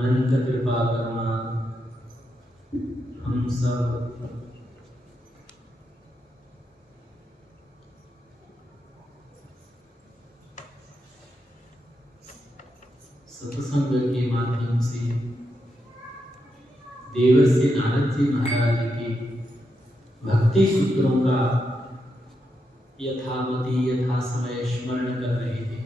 अनंत कृपा करुणा हम सब सत्संग के माध्यम से देवर्षि नारद जी महाराज के भक्ति सूत्रों का यथामति यथा समय स्मरण कर रहे थे।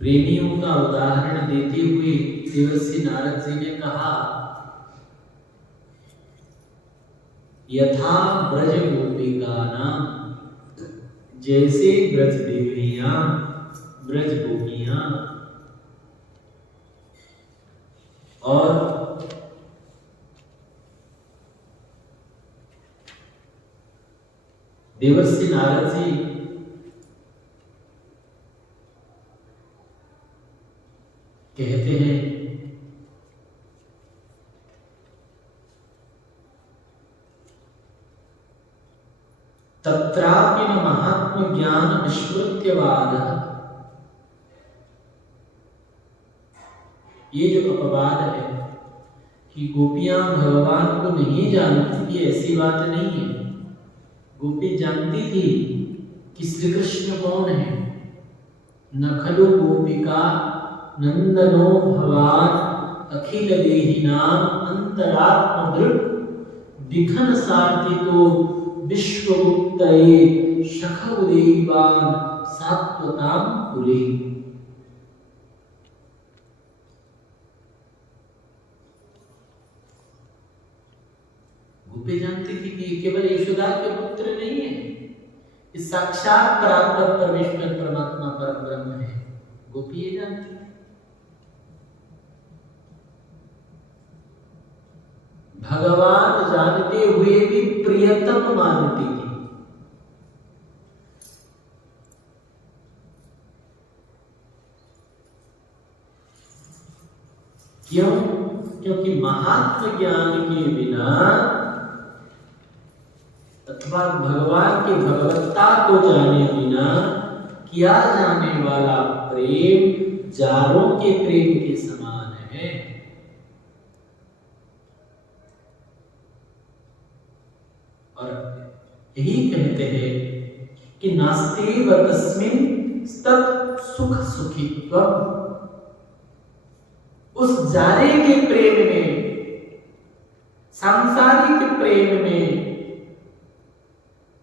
प्रेमियों का उदाहरण देते हुए देवर्षि नारद जी ने कहा, यथा ब्रज गोपिका नाम, जैसे ब्रज देवियां ब्रज गोपियां, और देवर्षि नारद जी कहते हैं, तत्रापि न महात्म ज्ञान विस्मृत्यवाद। ये जो अपवाद है कि गोपियां भगवान को नहीं जानती, ये ऐसी बात नहीं है। गोपी जानती थी कि श्री कृष्ण कौन है। न खलु गोपिका नंदनो भवान अखिल देहिनाम अंतरात्म दृढ़ दिखन सार्थिको विश्वगुप्तये शखउदेवान सात्वताम कुले। गोपी जानती थी कि केवल यशोदा के पुत्र नहीं है, इस साक्षात परात्पर परमेश्वर परमात्मा परम ब्रह्म है। गोपी ये जानती थी। भगवान जानते हुए भी प्रियतम मानती थी। क्यों? क्योंकि महात्म ज्ञान के बिना अथवा भगवान की भगवत्ता को जाने बिना किया जाने वाला प्रेम जारों के प्रेम के समान है। और यही कहते हैं कि नास्ति व तस्मिन् तत् सुख सुखित्वम्। उस जारे के प्रेम में, सांसारिक प्रेम में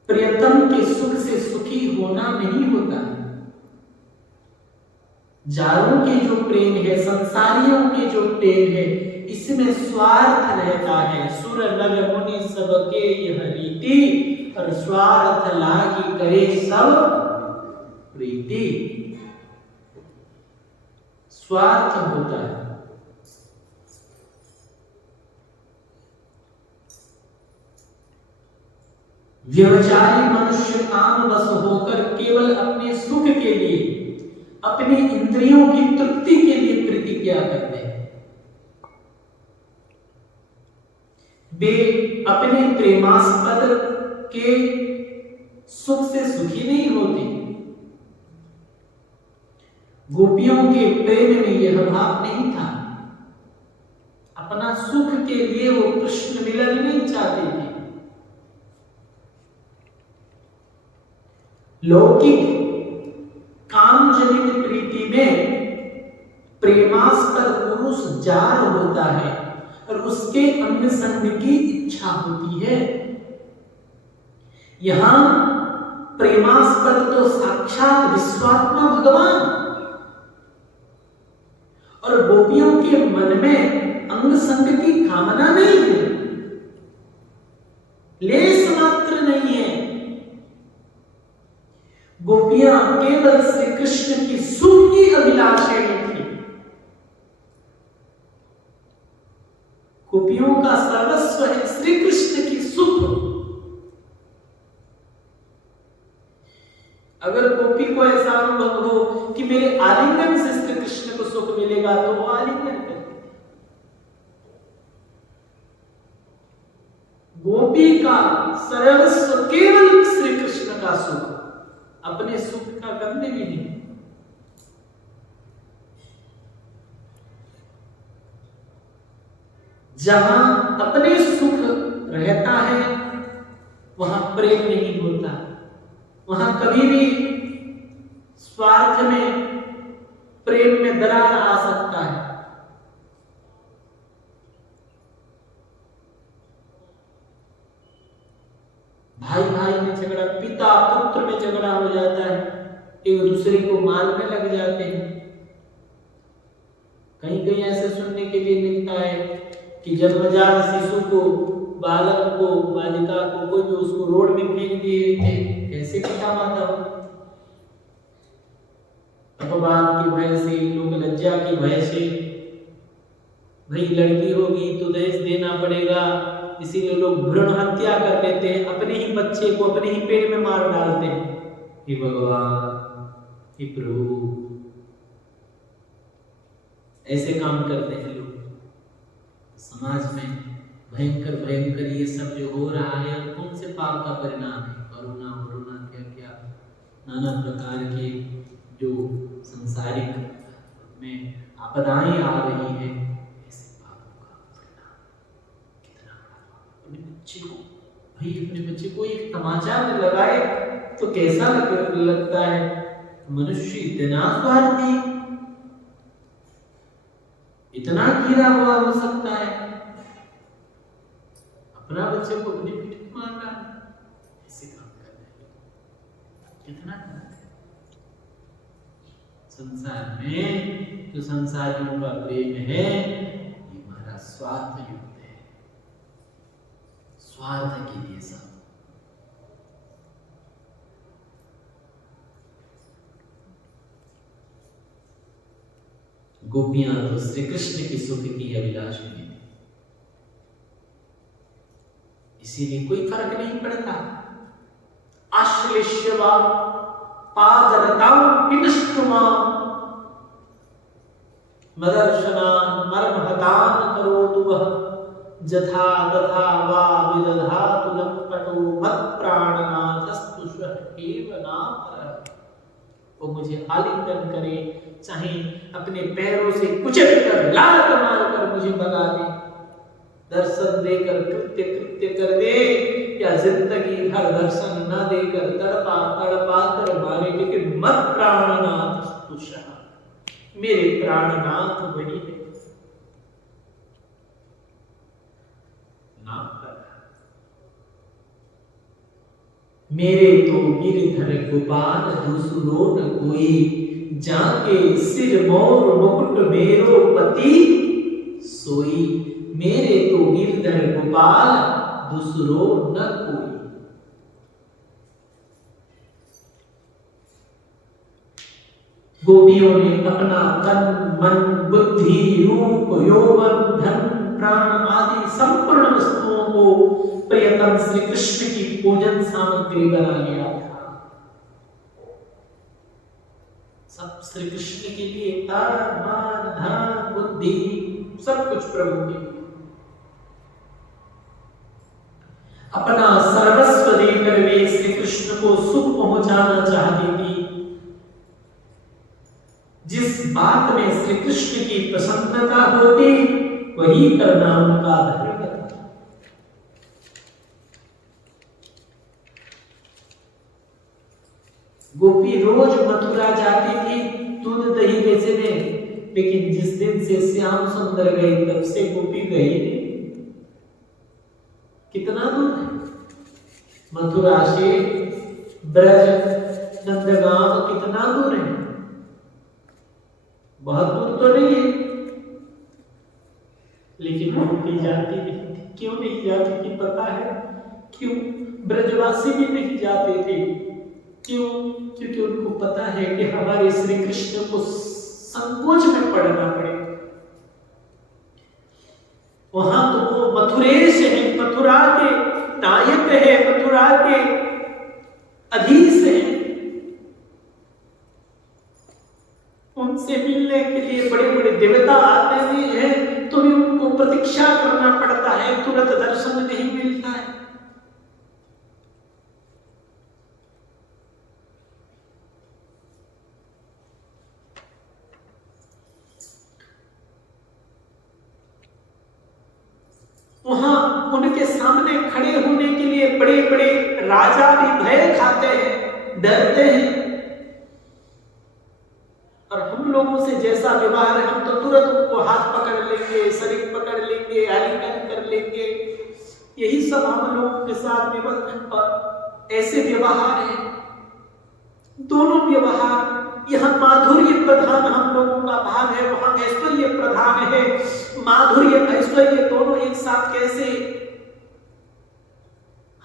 प्रियतम के सुख से सुखी होना नहीं होता है। जारों के जो प्रेम है, संसारियों के जो प्रेम है, इसमें स्वार्थ रहता है। सुर नर मुनि सबके यह रीति, और स्वार्थ लागी करे सब प्रीति। स्वार्थ होता है। व्यभिचारी मनुष्य काम बस होकर केवल अपने सुख के लिए, अपनी इंद्रियों की तृप्ति के लिए प्रतिज्ञा करते हैं। वे अपने प्रेमास्पद के सुख से सुखी नहीं होते। गोपियों के प्रेम में यह भाव नहीं था। अपना सुख के लिए वो कृष्ण मिलन नहीं चाहते थे। लौकिक काम जनित प्रीति में प्रेमास्पद पुरुष जार होता है और उसके अंग संग की इच्छा होती है। यहां प्रेमास्पद तो साक्षात विश्वात्मा भगवान, और गोपियों के मन में अंग संग की कामना नहीं है, लेस मात्र नहीं है। गोपियां केवल श्री कृष्ण की सुख की अभिलाषिणी थी। गोपियों का सर्वस्व है श्री कृष्ण की सुख। अगर गोपी को ऐसा अनुभव हो कि मेरे आलिंगन से श्री कृष्ण को सुख मिलेगा, तो वो आलिंगन करती थी। गोपी का सर्वस्व केवल श्री कृष्ण का सुख। अपने सुख का गंध भी नहीं। जहां अपने सुख रहता है वहां प्रेम नहीं होता, वहां कभी भी स्वार्थ में, प्रेम में दरार आ सकता है। भाई भाई में झगड़ा, पिता पुत्र में झगड़ा हो जाता है, एक दूसरे को मारने लग जाते हैं। कहीं कहीं ऐसे सुनने के लिए मिलता है कि जन्मजात शिशु को, बालक को, बालिका को कोई भी उसको रोड में फेंक दिए थे। कैसे पिता माता हो? अपमान की भय से, लोग लज्जा की भय से, भाई लड़की होगी तो दहेज देना पड़ेगा, इसीलिए लोग भ्रूण हत्या कर लेते हैं, अपने ही बच्चे को अपने ही पेट में मार डालते हैं। हे भगवान, हे प्रभु, ऐसे काम करते हैं लोग। समाज में भयंकर भयंकर ये सब जो हो रहा है, और कौन से पाप का परिणाम है? कोरोना वोरोना, क्या क्या नाना प्रकार के जो संसारिक में आपदाएं आ रही है, ऐसे पापों का परिणाम कितना बड़ा। अपने बच्चे को, भाई अपने बच्चे को एक तमाचा में लगाए तो कैसा लगता है? मनुष्य इतना स्वार्थी, इतना गिरा हुआ हो सकता है, अपना बच्चे को अपनी पीठ पे मार रहा है। ऐसे काम कर रहे हैं, कितना गलत है। संसार में जो संसारियों का प्रेम है, ये हमारा स्वार्थ युक्त है, स्वार्थ के लिए सब। गोपियां तो श्री कृष्ण की सुख की अभिलाषी थी, इसीलिए कोई फर्क नहीं पड़ता। आश्लेष्यवा पादरतां पितष्टुमा मदर्शनान् मर्महतान् करोतु वः जथा तथा वा विदधातु लंपटो मत्प्राणनाथस्तु स्वः एव नापरः। वो मुझे आलिंगन करे, चाहे अपने पैरों से कुचल कर, लात मार कर मुझे भगा दे, दर्शन देकर कृत्य कृत्य कर दे, या जिंदगी भर दर्शन न देकर तड़पा तड़पा कर मारे, लेकिन मत प्राणनाथ तुषा, मेरे प्राणनाथ वही है। नाम पर मेरे तो गिरधर गोपाल दूसरो न कोई, जाके सिर मोर मुकुट मेरो पति सोई। मेरे तो गिरधर गोपाल दूसरो न कोई। गोपियों ने अपना तन मन बुद्धि रूप यौवन धन प्राण आदि संपूर्ण वस्तुओं को प्रियतम श्री कृष्ण की पूजन सामग्री बना लिया था। सब श्री कृष्ण के लिए, तन मन धन बुद्धि सब कुछ प्रभु के लिए। अपना सर्वस्व देकर वे श्री कृष्ण को सुख पहुंचाना चाहती थी। जिस बात में श्री कृष्ण की प्रसन्नता होती, वही करना उनका धर्म था। गोपी रोज मथुरा जाती थी दूध दही बेचने, लेकिन जिस दिन से श्याम सुंदर गए तब से गोपी गई नहीं। कितना दूर है मथुरा से ब्रज नंदगांव, कितना दूर है? बहुत दूर तो नहीं है, लेकिन गोपी जाती नहीं थी। क्यों नहीं जाती थी पता है? क्यों? ब्रजवासी भी नहीं जाते थे। क्यों? क्योंकि उनको पता है कि हमारे श्री कृष्ण को संकोच में पड़ना पड़ेगा। वहां तो वो मथुरेश है, मथुरा के नायक है, मथुरा के अधीश है। उनसे मिलने के लिए बड़े बड़े देवता आते भी हैं, तो भी उनको प्रतीक्षा करना पड़ता है, तुरंत दर्शन नहीं मिलता है। वहां उनके सामने खड़े होने के लिए बड़े बड़े राजा भी भय खाते हैं, डरते हैं। और हम लोगों से जैसा व्यवहार है, हम तो तुरंत उनको हाथ पकड़ लेंगे, शरीर पकड़ लेंगे, आलिंगन कर लेंगे। यही सब हम लोगों के साथ ऐसे व्यवहार है। दोनों व्यवहार, यहाँ माधुर्य प्रधान हम लोगों का भाव है, वहां ऐश्वर्य प्रधान है। माधुर्य ऐश्वर्य दोनों एक साथ कैसे?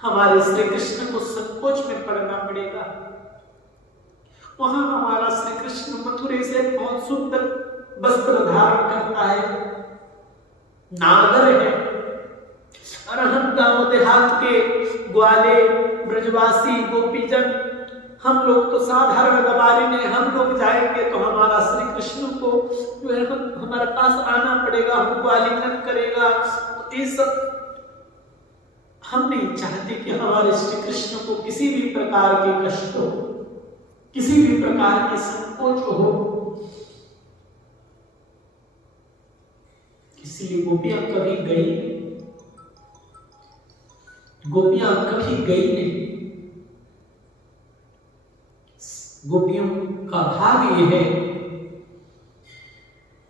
हमारे श्री कृष्ण को संकोच में पड़ना पड़ेगा। वहां हमारा श्री कृष्ण मथुरे से बहुत सुंदर वस्त्र धारण करता है, नागर है। और हम गांव देहात के ग्वाले ब्रजवासी गोपीजन, हम लोग तो साधारण गवारे में हम लोग जाएंगे तो हमारा श्री कृष्ण को जो है हमारे पास आना पड़ेगा, हमको आलिंगन करेगा। तो ये सब हम नहीं चाहते कि हमारे श्री कृष्ण को किसी भी प्रकार के कष्ट हो, किसी भी प्रकार के संकोच हो। इसलिए गोपियां कभी गई नहीं, गोपियां कभी गई नहीं। गोपियों का भाव यह है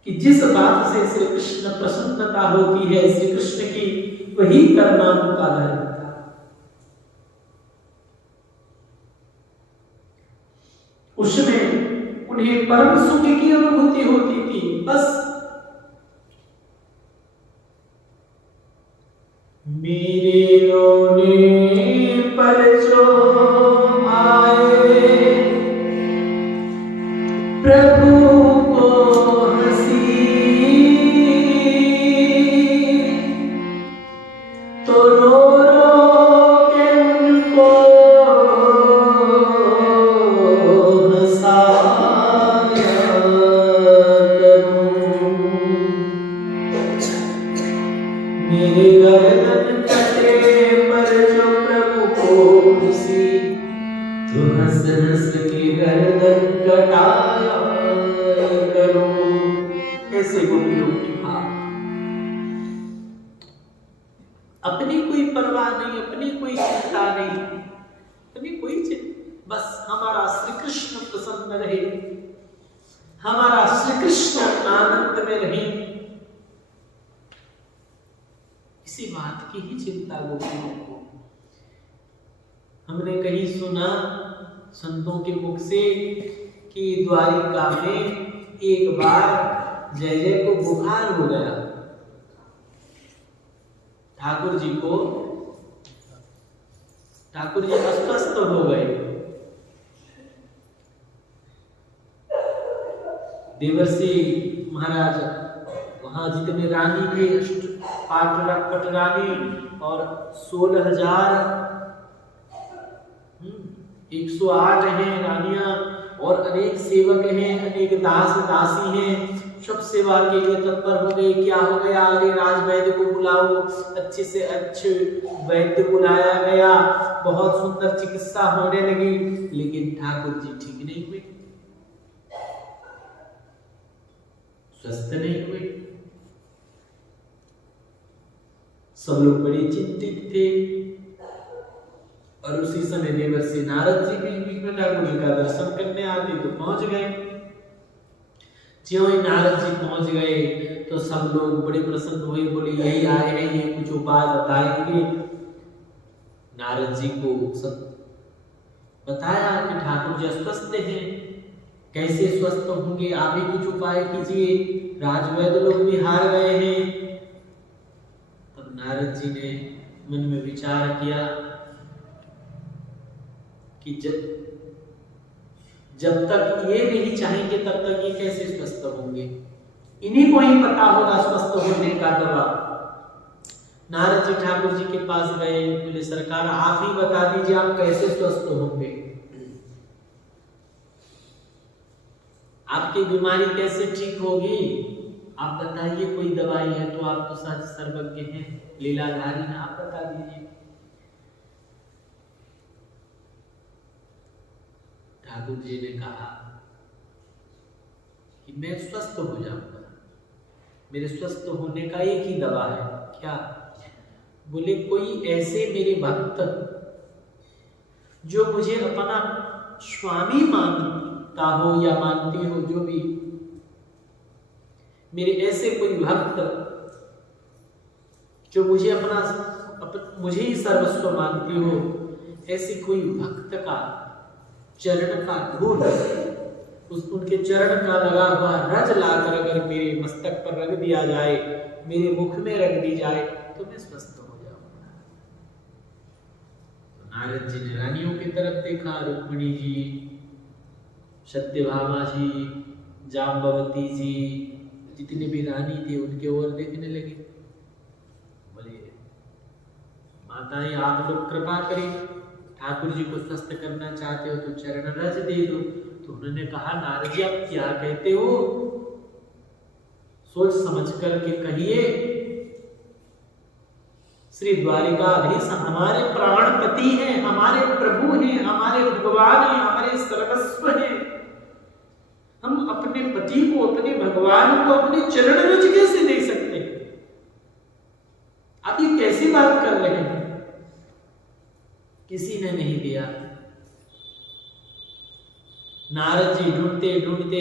कि जिस बात से श्री कृष्ण प्रसन्नता होती है श्री कृष्ण की, वही करना उनका धर्म था। उसमें उन्हें परम सुख की अनुभूति होती थी। बस मेरे रोने पर जो आए प्रभु को हंसी, तो रो रो के उनको हंसाया करूं। मेरे गर्दन कटे पर जो प्रभु को खुशी, तो हंस हंस के गर्दन कटाया करो। ऐसे गोपियों की भाव, अपनी कोई परवाह नहीं, अपनी कोई चिंता नहीं, अपनी कोई चिंता, बस हमारा श्री कृष्ण प्रसन्न रहे, हमारा श्री कृष्ण आनंद में रहे, इसी बात की ही चिंता गोपियों को। हमने कहीं सुना संतों के मुख से कि द्वारिका में एक बार जय जय को बुखार हो गया। ठाकुर जी अस्वस्थ हो गए। देवर्षि महाराज वहां जितने रानी थे, पटरानी और 108 हैं रानियां, और अनेक सेवक हैं, अनेक दास दासी हैं, सब सेवा के लिए तत्पर हो गए। क्या हो गया? आगे राजवैद्य को बुलाओ। अच्छे से अच्छे वैद्य बुलाया गया, बहुत सुंदर चिकित्सा होने लगी, लेकिन ठाकुर जी ठीक नहीं हुए, स्वस्थ नहीं हुए। सब लोग बड़े चिंतित थे। और उसी समय देवर्षि नारद जी भी बीच में ठाकुर जी का दर्शन करने आते तो पहुंच गए। ज्यों ही नारद जी पहुंच गए तो सब लोग बड़े प्रसन्न हुए, बोले यही आए हैं, ये कुछ उपाय बताएंगे। नारद जी को सब बताया कि ठाकुर जी अस्वस्थ हैं, कैसे स्वस्थ होंगे, आप ही कुछ उपाय कीजिए, राजवैद्य लोग भी हार गए हैं। तब नारद जी ने मन में विचार किया कि जब तक ये नहीं चाहेंगे तब तक ये कैसे स्वस्थ होंगे, इन्हीं को ही पता होगा स्वस्थ होने का दवा। नारद जी ठाकुर जी के पास गए, बोले सरकार आप ही बता दीजिए आप कैसे स्वस्थ होंगे, आपकी बीमारी कैसे ठीक होगी, आप बताइए, कोई दवाई है तो आप तो सच सर्वज्ञ हैं, लीलाधारी हैं, आप बता दीजिए। ठाकुर जी ने कहा कि मैं स्वस्थ हो जाऊंगा, मेरे स्वस्थ होने का एक ही दवा है, क्या? बोले कोई ऐसे मेरे भक्त जो मुझे अपना स्वामी मानता हो या मानती हो, जो भी मेरे ऐसे कोई भक्त जो मुझे मुझे ही सर्वस्व मानती हो, ऐसी कोई भक्त का चरण का धूल, उनके चरण का लगा हुआ रज लाकर अगर मेरे मस्तक पर रख दिया जाए, मेरे मुख में रख दी जाए, तो मैं स्वस्थ हो जाऊंगा। तो नारद जी ने रानियों की तरफ देखा, रुक्मिणी जी, सत्यभामा जी, जाम्बवती जी, जितनी भी रानी थी उनके ओर देखने लगे। बोले माताएं आप लोग कृपा करें, ठाकुर जी को स्वस्थ करना चाहते हो तो चरण रज दे दो। तो उन्होंने कहा नारद जी आप क्या कहते हो, सोच समझ करके कहिए। श्री द्वारिकाधीश हमारे प्राणपति हैं, हमारे प्रभु हैं, हमारे भगवान हैं, हमारे सर्वस्व हैं। हम अपने पति को, अपने भगवान को अपने चरण रज कैसे दे सकते हैं? आप ये कैसी बात कर रहे हैं? किसी ने नहीं दिया। नारद जी ढूंढते ढूंढते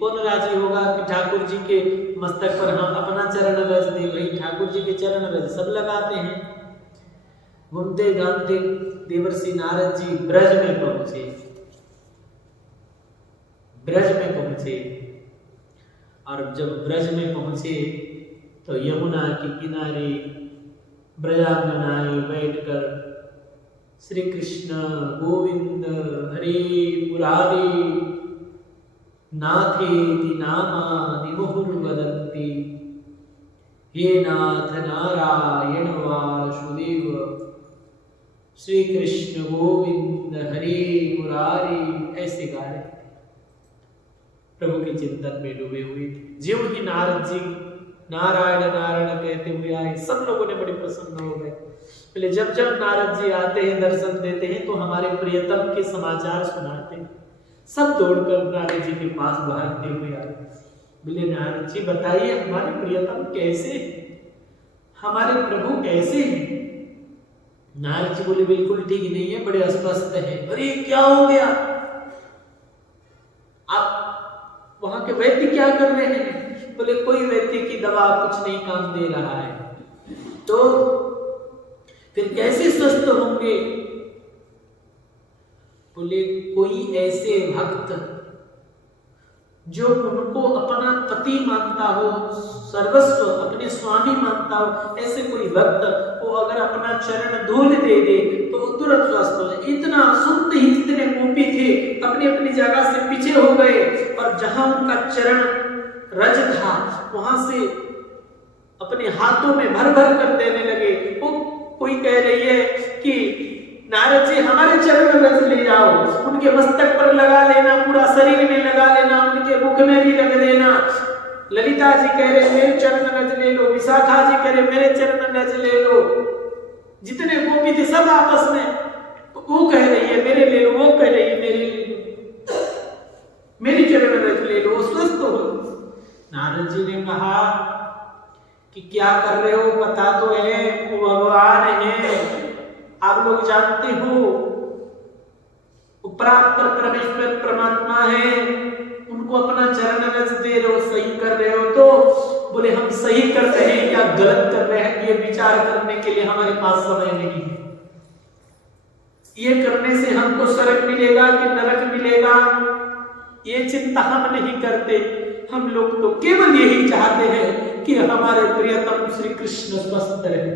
कौन राजी होगा कि ठाकुर जी के मस्तक पर हम अपना चरण रज दे। वही ठाकुर जी के चरण रज सब लगाते हैं। घूमते घामते देवर्षि नारद जी ब्रज में पहुंचे। ब्रज में पहुंचे और जब ब्रज में पहुंचे तो यमुना के किनारे ब्रजांगनाएं बैठकर श्री कृष्ण गोविंद हरे मुरारे नाथेति नामानि मुहुर्वदन्ति, हे नाथ नारायण वासुदेव, श्री कृष्ण गोविंद हरे मुरारे, ऐसे गा रहे प्रभु के चिंतन में डूबे हुए। ज्यों ही नारद जी नारायण नारायण कहते हुए आए, सब लोगों ने बड़े प्रसन्न हो गए। पहले जब जब नारद जी आते हैं, दर्शन देते हैं, तो हमारे प्रियतम के समाचार सुनाते हैं। सब दौड़कर नारद जी के पास भागते हुए आए। बोले नारद जी बताइए हमारे प्रियतम कैसे हैं, हमारे प्रभु कैसे हैं? नारद जी बोले बिल्कुल ठीक नहीं है, बड़े अस्वस्थ है। अरे क्या हो गया? आप वहां के वैद्य क्या कर रहे हैं? बोले कोई वैद्य की दवा कुछ नहीं काम दे रहा है। तो फिर कैसे स्वस्थ होंगे? बोले कोई ऐसे भक्त जो उनको अपना पति मानता हो, सर्वस्व अपने स्वामी मानता हो, ऐसे कोई भक्त वो अगर अपना चरण धूल दे दे तो तुरंत स्वस्थ हो जाए। इतना सुनते ही जितने गोपी थे अपनी अपनी जगह से पीछे हो गए और जहां उनका चरण रज था वहां से अपने हाथों में भर भर कर देने लगे। वो कोई कह रही है कि नारद जी हमारे चरण रज ले जाओ, उनके मस्तक पर लगा लेना, पूरा शरीर में लगा लेना, उनके मुख में भी रख देना। ललिता जी कह रहे मेरे चरण रज ले लो, विशाखा जी कह रहे मेरे चरण रज ले लो। जितने गोपी थे सब आपस में, वो कह रही है मेरे ले लो, वो कह रही है मेरे ले लो, मेरी चरण रज ले लो, स्वस्थ हो। नारद जी ने कहा कि क्या कर रहे हो, पता तो है वो भगवान है, आप लोग जानते हो उपरात्पर परमेश्वर परमात्मा है, उनको अपना चरण रज दे रहे हो, सही कर रहे हो। तो बोले हम सही कर रहे हैं या गलत कर रहे हैं, ये विचार करने के लिए हमारे पास समय नहीं है। ये करने से हमको स्वर्ग मिलेगा कि नरक मिलेगा, ये चिंता हम नहीं करते। हम लोग तो केवल यही चाहते हैं कि हमारे प्रियतम श्री कृष्ण स्वस्थ रहे,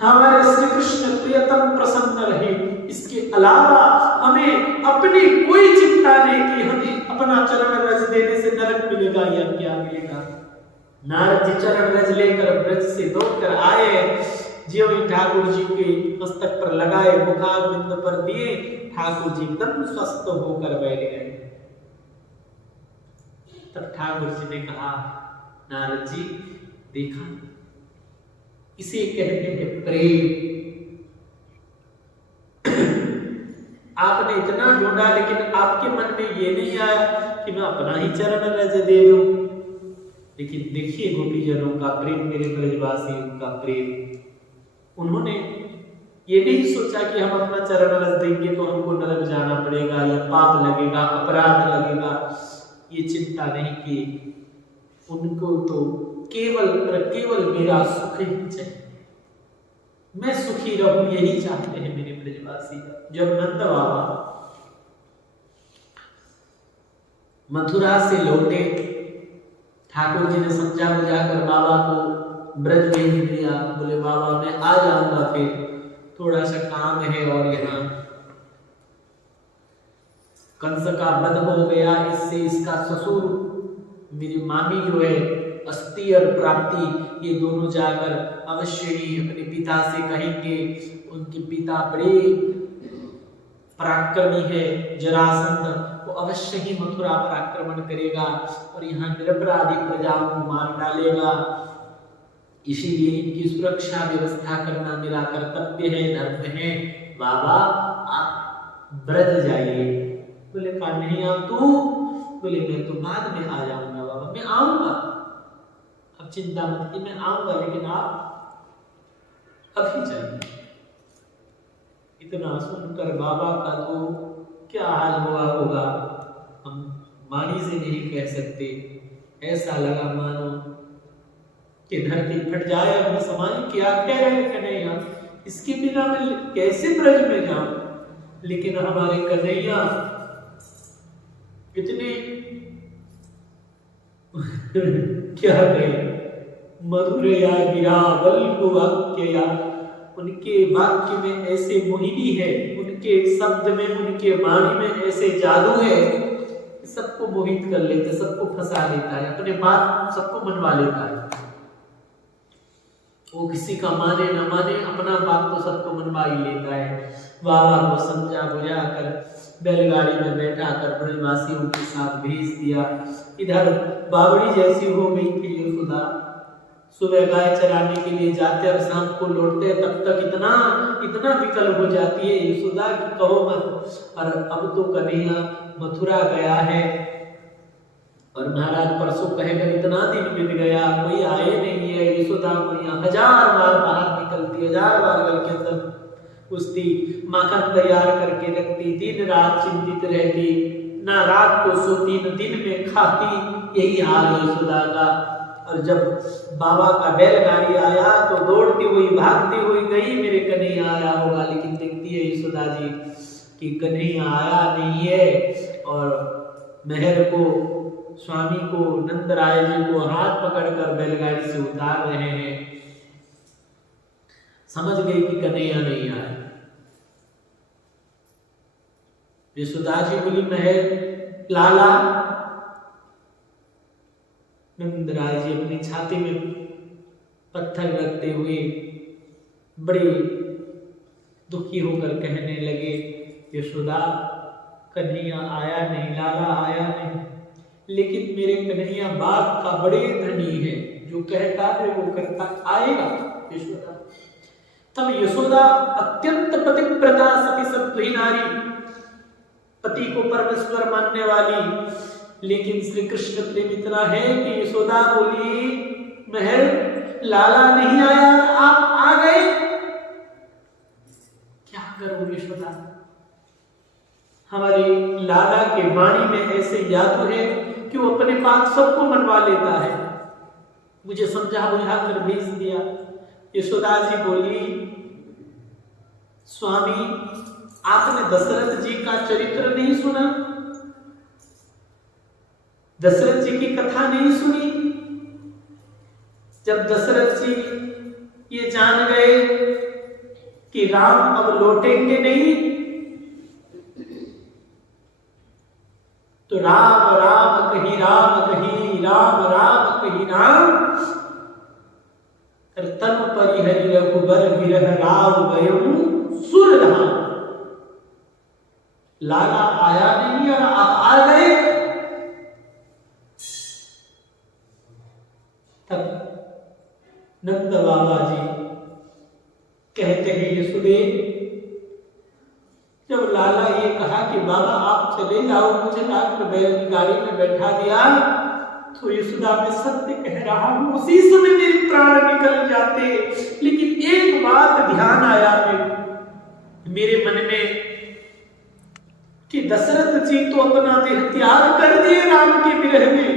हमारे श्री कृष्ण प्रियतम प्रसन्न रहे। इसके अलावा हमें अपनी कोई चिंता नहीं कि हमें अपना चरण रज देने से नरक मिलेगा या क्या मिलेगा। नारद जी चरण रज लेकर ब्रज से दौड़कर आए, ज्यों ही ठाकुर जी के मस्तक पर लगाए, मुखार बिंद पर दिए, ठाकुर जी एकदम स्वस्थ होकर बैठ गए। तब ठाकुर जी ने कहा नारद जी देखा, इसे कहते हैं प्रेम। आपने इतना ढूंढा लेकिन आपके मन में ये नहीं आया कि मैं अपना ही चरण रज दे दूं। लेकिन देखिए गोपीजनों का प्रेम, मेरे ब्रजवासियों का प्रेम। उन्होंने ये नहीं सोचा कि हम अपना चरण रस देंगे तो हमको नरक जाना पड़ेगा या पाप लगेगा, अपराध लगेगा, ये चिंता नहीं की। उनको तो केवल और केवल मेरा सुख ही चाहिए, मैं सुखी रहूं, यही चाहते हैं मेरे ब्रजवासी। जब नंद बाबा मथुरा से लौटे, ठाकुर जी ने समझा बुझाकर बाबा को ब्रज भेज दिया। बोले बाबा मैं आ जाऊंगा, फिर थोड़ा सा काम है और यहाँ कंस का वध हो गया, इससे इसका ससुर मेरी मामी जो है अस्थि और प्राप्ति, ये दोनों जाकर अवश्य ही अपने पिता से कहेंगे। उनके पिता बड़े पराक्रमी है जरासंध, वो अवश्य ही मथुरा पर आक्रमण करेगा और यहाँ निरपराधी प्रजाओं को मार डालेगा। इसीलिए इनकी सुरक्षा व्यवस्था करना मेरा कर्तव्य है, धर्म है। बाबा आप ब्रज जाइए। बोले कहा नहीं आ तू? बोले मैं तो बाद में आ जाऊंगा बाबा, मैं आऊंगा, अब चिंता मत की, मैं आऊंगा, लेकिन आप अभी जाइए। इतना सुनकर बाबा का तो क्या हाल हुआ होगा हम वाणी से नहीं कह सकते। ऐसा लगा मानो कि धरती फट जाए और समाज क्या कह रहे कन्हैया, इसके बिना मैं कैसे ब्रज में जाऊं। लेकिन हमारे कन्हैया इतने क्या कहे, मधुरया गिरा बल्कु वाक्यया, उनके वाक्य में ऐसे मोहिनी है, उनके शब्द में, उनके वाणी में ऐसे जादू है, सबको मोहित कर लेता है, सबको फंसा लेता है, अपने बात सबको मनवा लेता है। वो किसी का माने न माने, अपना बात तो सबको मनवा ही लेता है। बाबा को समझा बुझा कर बैलगाड़ी में बैठा कर ब्रजवासियों के साथ भेज दिया। इधर बावड़ी जैसी हो गई थी यशोदा, सुबह गाय चराने के लिए जाते और शाम को लौटते, तब तक इतना विकल हो जाती है यशोदा कि कहो मत। और अब तो कन्हैया मथुरा गया है और महाराज परसों कहकर इतना दिन बीत गया, कोई आए नहीं है। यशोदा मैया 1000 बार बाहर निकलती, 1000 बार घर के अंदर घुसती, माखन तैयार करके रखती, दिन रात चिंतित रहती, ना रात को सोती न दिन में खाती, यही हाल है यशोदा का। और जब बाबा का बैलगाड़ी आया तो दौड़ती हुई भागती हुई गई, मेरे कन्हैया आया होगा, लेकिन देखती है यशोदा जी कि कन्हैया आया नहीं है। और महर को, स्वामी को, नंदराय जी को हाथ पकड़कर बैलगाड़ी से उतार रहे हैं। समझ गई कि कन्हैया नहीं आया। यशोदा जी बोली महर लाला। नंदराय जी अपनी छाती में पत्थर रखते हुए बड़े दुखी होकर कहने लगे, यशोदा कन्हैया आया नहीं, लाला आया नहीं, लेकिन मेरे कन्हैया बाप का बड़े धनी है, जो कहता है वो करता, आएगा यशोदा। तब यशोदा अत्यंत पतिव्रता सती सत्वही नारी, पति को परमेश्वर मानने वाली, लेकिन श्री कृष्ण प्रेम इतना है कि यशोदा बोली महर लाला नहीं आया, आप आ गए, क्या करूं यशोदा। हमारे लाला के वाणी में ऐसे जादू है कि वो अपने बात सबको मनवा लेता है। मुझे समझा बुझा कर भेज दिया। यशोदा जी बोली स्वामी आपने दशरथ जी का चरित्र नहीं सुना, दशरथ जी की कथा नहीं सुनी। जब दशरथ जी ये जान गए कि राम अब लौटेंगे नहीं, तो राम राम कही राम कही, राम राम कही राम, तन परिहरि रघुबर विरह राव गयऊ सुरधाम। लाला आया नहीं और आ गए। तब नंद बाबा जी कहते हैं यशोदेव, जब लाला ये कहा कि बाबा आप चले जाओ, मुझे लाकर बैल की गाड़ी में बैठा दिया, तो यशोदा मैं सत्य कह रहा हूं, उसी समय मेरे प्राण निकल जाते। लेकिन एक बात ध्यान आया मेरे मन में कि दशरथ जी तो अपना देह त्याग कर दिए राम के विरह में,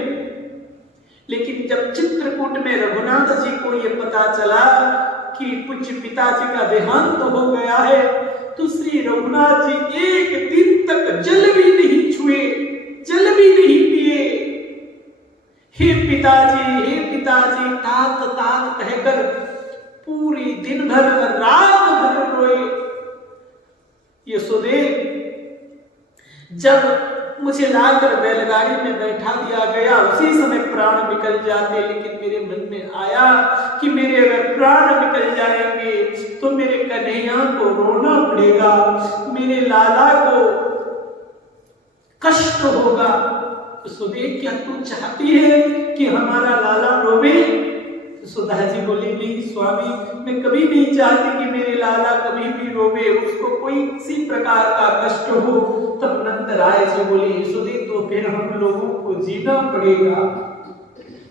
लेकिन जब चित्रकूट में रघुनाथ जी को यह पता चला कि कुछ पिताजी का देहांत हो गया है, तो श्री रघुनाथ जी एक दिन तक जल भी नहीं छुए, जल भी नहीं पिए। हे पिताजी तात तात कहकर पूरी दिन भर रात भर रोए। यशोदे जब मुझे लाकर बैलगाड़ी में बैठा दिया गया, उसी समय प्राण निकल जाते, लेकिन मेरे मन में आया कि मेरे अगर प्राण निकल जाएंगे तो मेरे कन्हैया को रोना पड़ेगा, मेरे लाला को कष्ट होगा। यशोदे क्या तू चाहती है कि हमारा लाला रोवे? सुधा जी बोली नहीं स्वामी, मैं कभी नहीं चाहती कि मेरे लाला कभी भी रोवे, उसको कोई किसी प्रकार का कष्ट हो। तब नंद राय जी बोली यशोदे तो फिर हम लोगों को जीना पड़ेगा।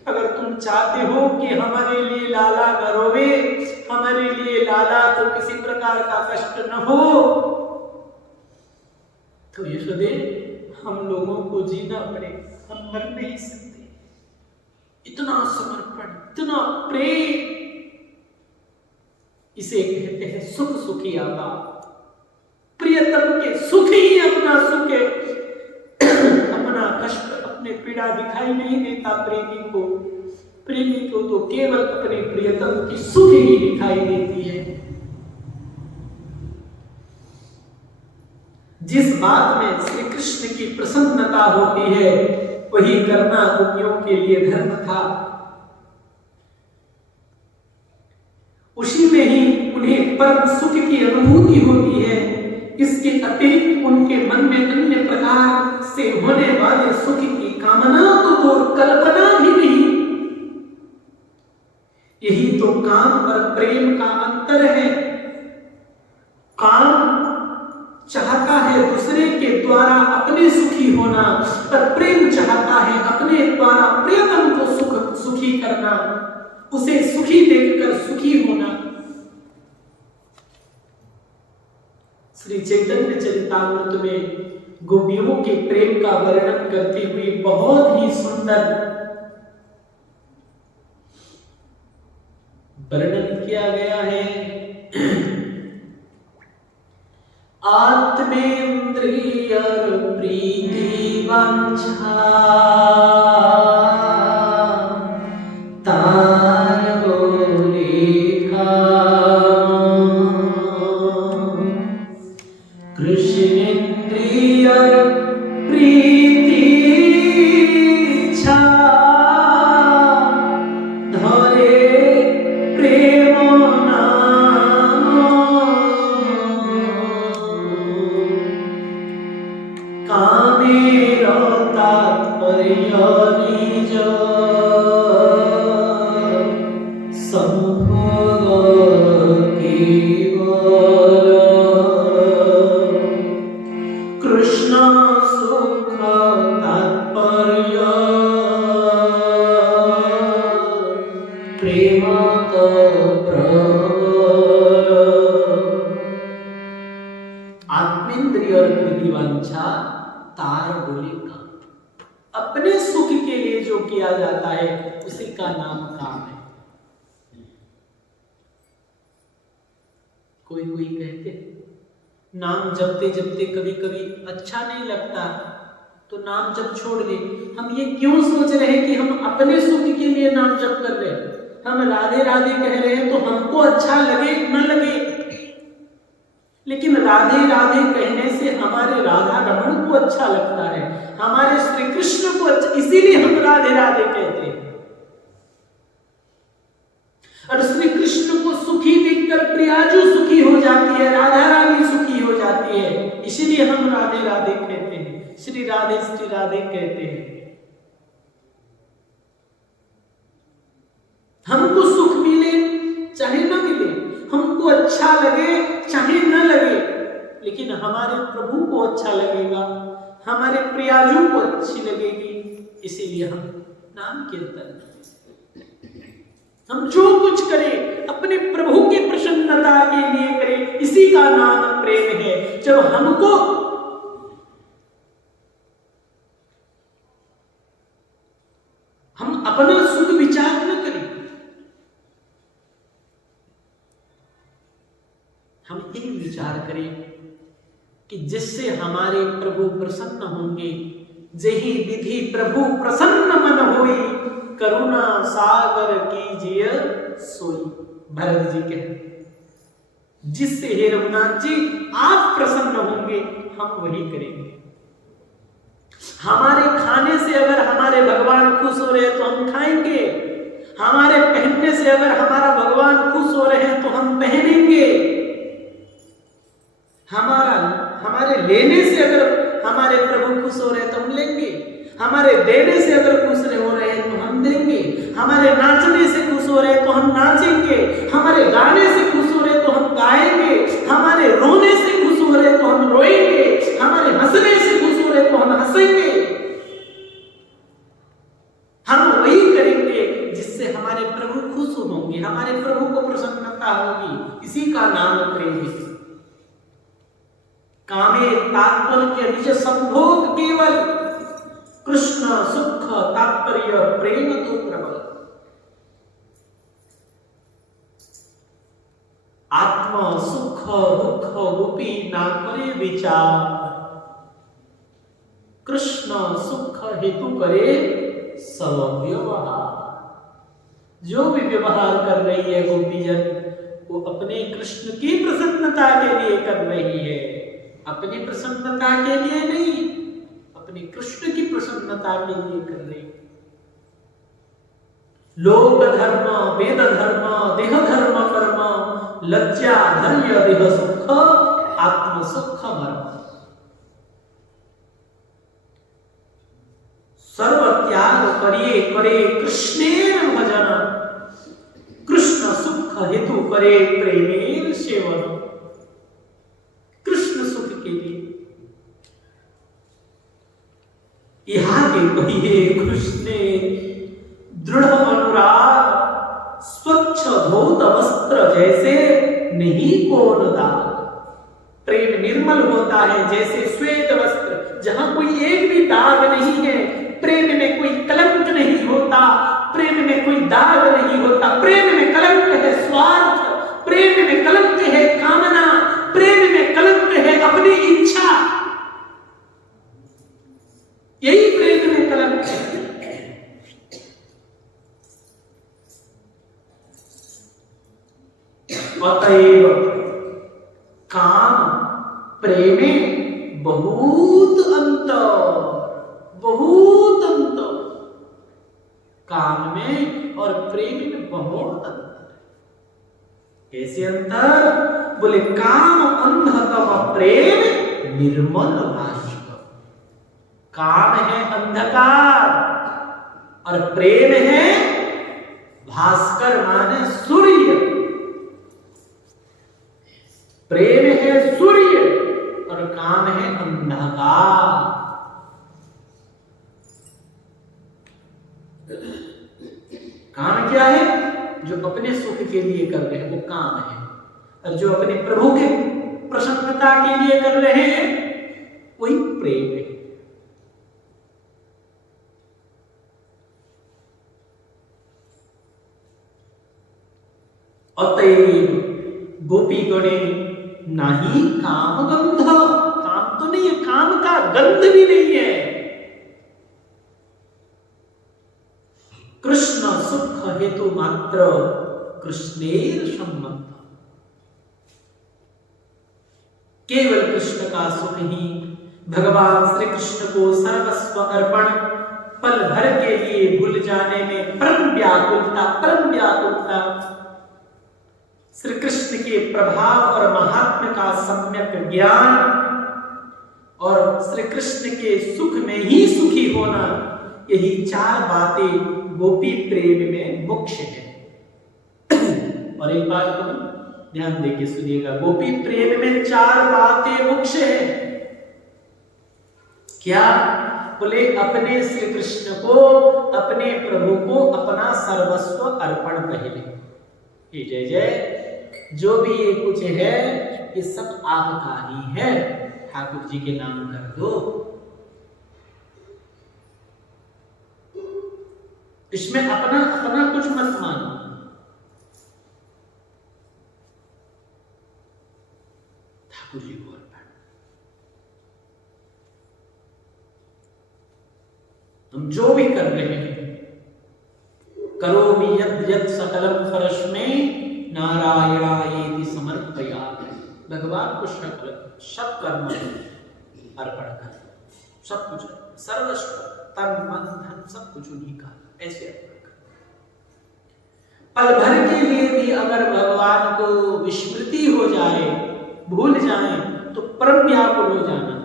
अगर तुम चाहते हो कि हमारे लिए लाला न रोवे, हमारे लिए लाला को किसी प्रकार का कष्ट न हो, तो यशोदे हम लोगों को जीना पड़ेगा, हम मर नहीं सकते। इतना समर्पण, इतना प्रेम, इसे कहते हैं सुख सुखी आगा। प्रियतम के सुख ही अपना सुख है, अपना कष्ट, अपने पीड़ा दिखाई नहीं देता प्रेमी को। प्रेमी को तो केवल अपने प्रियतम की सुख ही दिखाई देती है। जिस बात में श्री कृष्ण की प्रसन्नता होती है वही करना गोपियों के लिए धर्म था। उसी में ही उन्हें परम सुख की अनुभूति होती है। इसके अतिरिक्त उनके मन में अन्य प्रकार से होने वाले सुख की कामना तो कल्पना भी नहीं। यही तो काम और प्रेम का अंतर है। काम चाहता है दूसरे के द्वारा अपने सुखी होना, पर प्रेम चाहता है अपने द्वारा प्रियतम को सुखी करना, उसे सुखी देखकर सुखी होना। श्री चैतन्य चरितामृत में गोपियों के प्रेम का वर्णन करते हुए बहुत ही सुंदर वर्णन किया गया है। आत्मेन्द्रिय प्रीति वांछा तारवो रेखा कृष्णेन्द्रिय प्रीति इच्छा धरे प्रेम आत्मेंद्रिय और प्रीतिवांछा तार बोले काम। अपने सुख के लिए जो किया जाता है उसी का नाम काम है। कोई कोई कहते नाम जपते जपते कभी कभी अच्छा नहीं लगता तो नाम जप छोड़ दे। हम ये क्यों सोच रहे हैं कि हम अपने सुख के लिए नाम जप कर रहे हैं? हम राधे राधे कह रहे हैं तो हमको अच्छा लगे न लगे, लेकिन राधे राधे कहने से हमारे राधा रमण को अच्छा लगता है, हमारे श्री कृष्ण को अच्छा, इसीलिए हम राधे राधे कहते हैं। और श्री कृष्ण को सुखी देखकर प्रियाजू सुखी हो जाती है, राधा रानी सुखी हो जाती है, इसीलिए हम राधे राधे कहते हैं, श्री राधे कहते हैं। हमको सुख मिले चाहे न मिले, हमको अच्छा लगे चाहे न लगे, लेकिन हमारे प्रभु को अच्छा लगेगा, हमारे प्रियाजू को अच्छी लगेगी, इसीलिए हम नाम कीर्तन। हम जो कुछ करें अपने प्रभु की प्रसन्नता के लिए करें, इसी का नाम प्रेम है। जब हम अपना सुख विचार न करें, हम ये विचार करें कि जिससे हमारे प्रभु प्रसन्न होंगे, जही विधि प्रभु प्रसन्न मन होई, करुणा सागर कीजिए सोई। भरत जी कहते, जिससे हे रघुनाथ जी आप प्रसन्न होंगे, हम वही करेंगे। हमारे खाने से अगर हमारे भगवान खुश हो रहे हैं तो हम खाएंगे, हमारे पहनने से अगर हमारा भगवान खुश हो रहे हैं तो हम पहनेंगे, हमारे लेने से अगर हमारे प्रभु खुश हो रहे हैं तो हम लेंगे, हमारे देने से अगर खुश हो रहे हैं तो हम देंगे, हमारे नाचने से खुश हो रहे हैं तो हम नाचेंगे, हमारे गाने से खुश हो रहे हैं तो हम गाएंगे, हमारे रोने से खुश हो रहे हैं तो हम रोएंगे, हमारे हंसने से खुश हो रहे हैं तो हम हंसेंगे। हम वही करेंगे जिससे हमारे प्रभु खुश होंगे, हमारे प्रभु को प्रसन्नता होगी। इसी का नाम प्रेम है। कामे तात्पर्य निज संभोग केवल, कृष्ण सुख तात्पर्य प्रेम तो प्रबल। आत्मा सुख दुख गोपी ना करे विचार, कृष्ण सुख हेतु करे सब व्यवहार। जो भी व्यवहार कर रही है गोपीजन, वो अपने कृष्ण की प्रसन्नता के लिए कर रही है, अपनी प्रसन्नता के लिए नहीं, अपने कृष्ण की प्रसन्नता के लिए कर रही है। लोक धर्म वेद धर्म देह धर्म कर्म, लज्जा धैर्य देह सुख आत्म सुख मर्म। सर्व त्याग करिए करे कृष्णेर भजन, कृष्ण सुख हेतु करे प्रेमेर सेवन। कृष्ण सुख के लिए यहाँ के कहिए कृष्णे दृढ़ अनुराग, स्वच्छ धौत वस्त्र जैसे नहीं कोन दाग। प्रेम निर्मल होता है जैसे श्वेत वस्त्र, जहां कोई एक भी दाग नहीं है। प्रेम में कोई कलंक नहीं होता, प्रेम में कोई दाग नहीं होता। प्रेम में कलंक है स्वार्थ, प्रेम में कलंक है कामना, प्रेम में कलंक है अपनी इच्छा। यही प्रेम में कलंक है। अतएव काम प्रेमे बहुत अंतर, बहुत अंतर। काम में और प्रेम में बहुत अंतर। कैसे अंतर? बोले काम अंधतम प्रेम निर्मल भाष्य। काम है अंधकार और प्रेम है भास्कर माने सूर्य। प्रेम है सूर्य और काम है अंधकार। काम क्या है? जो अपने सुख के लिए कर रहे हैं वो काम है, और जो अपने प्रभु के प्रसन्नता के लिए कर रहे हैं वही प्रेम है। अतएव गोपी गणे नाही काम गंध। काम तो नहीं है, काम का गंध भी नहीं है। कृष्ण सुख हेतु मात्र कृष्णेर संबंध। केवल कृष्ण का सुख ही, भगवान श्री कृष्ण को सर्वस्व अर्पण, पल भर के लिए भूल जाने में परम व्याकुलता, श्री कृष्ण के प्रभाव और महात्म्य का सम्यक ज्ञान और श्री कृष्ण के सुख में ही सुखी होना, यही चार बातें गोपी प्रेम में मुख्य है। और एक बात को ध्यान देके सुनिएगा, गोपी प्रेम में चार बातें मुख्य है। क्या? बोले अपने श्री कृष्ण को, अपने प्रभु को अपना सर्वस्व अर्पण पहले। ये जय जय जो भी ये कुछ है ये सब आपका ही है, ठाकुर जी के नाम कर दो। इसमें अपना अपना कुछ मत मानो। ठाकुर जी को अर्पण। हम जो भी कर रहे हैं, करोमि यद् यद् सकलम परस्मै नारायणायेति समर्पयामि। भगवान को सब कर्म अर्पण कर, सब कुछ सर्वस्व तन मन धन सब कुछ उन्हीं का, ऐसे अर्पण कर। पल भर के लिए भी अगर भगवान को विस्मृति हो जाए, भूल जाए, तो परम व्याकुल हो जाना।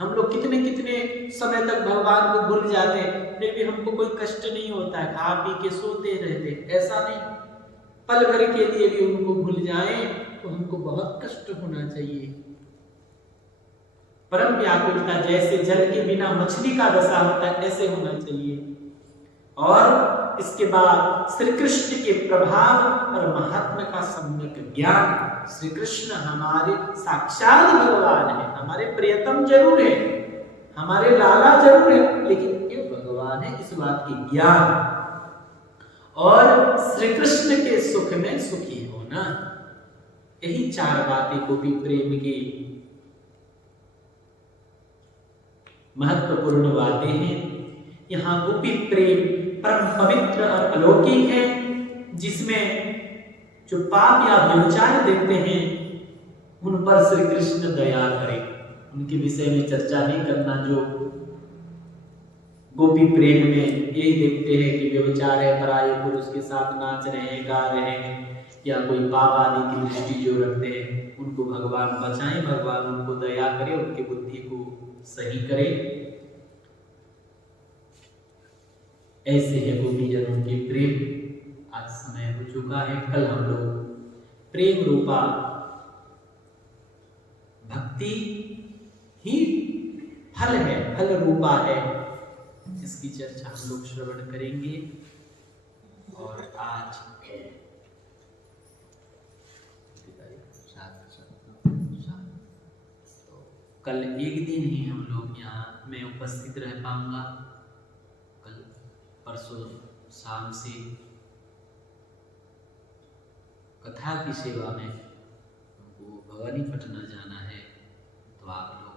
हम लोग कितने कितने समय तक भगवान को भूल जाते हैं, फिर भी हमको कोई कष्ट नहीं होता है, खा पी के सोते रहते, ऐसा नहीं। पल भर के लिए भी उनको भूल जाएं तो हमको बहुत कष्ट होना चाहिए। परम व्याकुलता, जैसे जल के बिना मछली का दशा होता है, ऐसे होना चाहिए। और इसके बाद श्री कृष्ण के प्रभाव और महात्मा का सम्यक ज्ञान। श्री कृष्ण हमारे साक्षात भगवान है, हमारे प्रियतम जरूर है, हमारे लाला जरूर है, लेकिन ये भगवान है, इस बात की ज्ञान। और श्री कृष्ण के सुख में सुखी होना, यही चार बातें गोपी प्रेम की महत्वपूर्ण बातें हैं। यहाँ गोपी प्रेम परम पवित्र और अलौकिक है, जिसमें जो पाप या व्यभिचार देखते हैं उन पर श्री कृष्ण दया करें। उनके विषय में चर्चा नहीं करना। जो गोपी प्रेम में यही देखते हैं कि व्यभिचार है, पराये पुरुष के साथ नाच रहे हैं, गा रहे हैं, या कोई पाप आदि की दृष्टि जो रखते हैं, उनको भगवान बचाएं, भगवान उनको दया करे, उनकी बुद्धि को सही करे। ऐसे है गोपीजनों के प्रेम। आज समय हो चुका है, कल हम लोग प्रेम रूपा भक्ति ही फल है, फल रूपा है, इसकी चर्चा हम लोग श्रवण करेंगे। और आज तो कल एक दिन ही हम लोग यहाँ मैं उपस्थित रह पाऊंगा। कल परसों शाम से कथा की सेवा में हमको भवानी पटना जाना है, तो आप लोग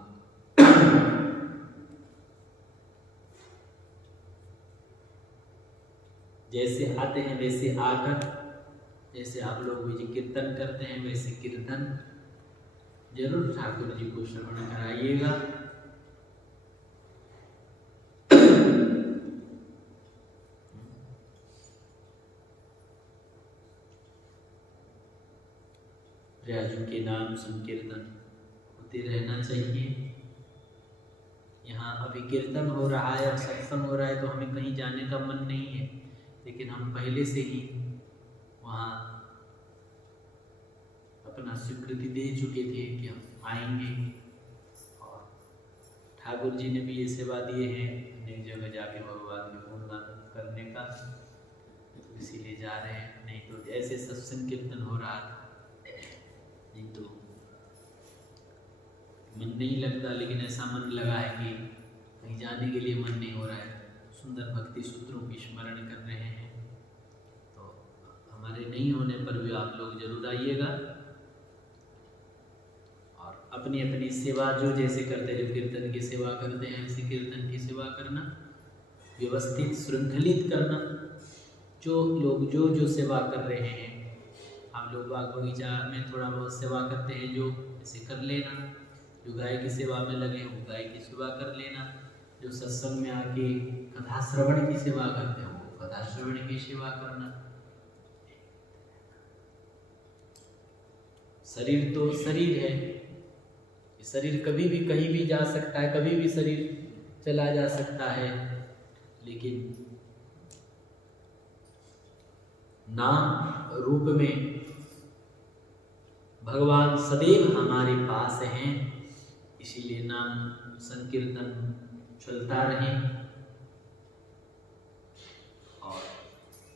जैसे आते हैं वैसे आकर, जैसे आप लोग भी कीर्तन करते हैं वैसे कीर्तन जरूर ठाकुर जी को श्रवण कराइएगा। प्रयाजों के नाम संकीर्तन होते रहना चाहिए। यहाँ अभी कीर्तन हो रहा है और सत्संग हो रहा है, तो हमें कहीं जाने का मन नहीं है, लेकिन हम पहले से ही वहाँ अपना स्वीकृति दे चुके थे कि हम आएंगे। और ठाकुर जी ने भी ये सेवा दिए हैं अनेक जगह जाके भगवान में गुणगान करने का, इसीलिए जा रहे हैं। नहीं तो ऐसे सत्संग कीर्तन हो रहा था, नहीं तो मन नहीं लगता, लेकिन ऐसा मन लगा है कि कहीं जाने के लिए मन नहीं हो रहा है। सुंदर भक्ति सूत्रों की स्मरण कर रहे हैं, तो हमारे नहीं होने पर भी आप लोग जरूर आइएगा। और अपनी अपनी सेवा जो जैसे करते हैं, जो कीर्तन की सेवा करते हैं ऐसे कीर्तन की सेवा करना, व्यवस्थित श्रृंखलित करना। जो लोग जो जो सेवा कर रहे हैं, हम लोग बाग बगीचा में थोड़ा बहुत सेवा करते हैं, जो ऐसे कर लेना। जो गाय की सेवा में लगे वो गाय की सेवा कर लेना। जो सत्संग में आके कथा श्रवण की सेवा करते हैं वो कथा श्रवण की सेवा करना। शरीर तो शरीर है, शरीर कभी भी कहीं भी जा सकता है, कभी भी शरीर चला जा सकता है, लेकिन नाम रूप में भगवान सदैव हमारे पास हैं। इसीलिए नाम संकीर्तन चलता रहे और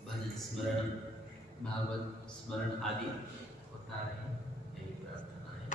भजन स्मरण, भागवत स्मरण आदि होता रहे, यही प्रार्थना है।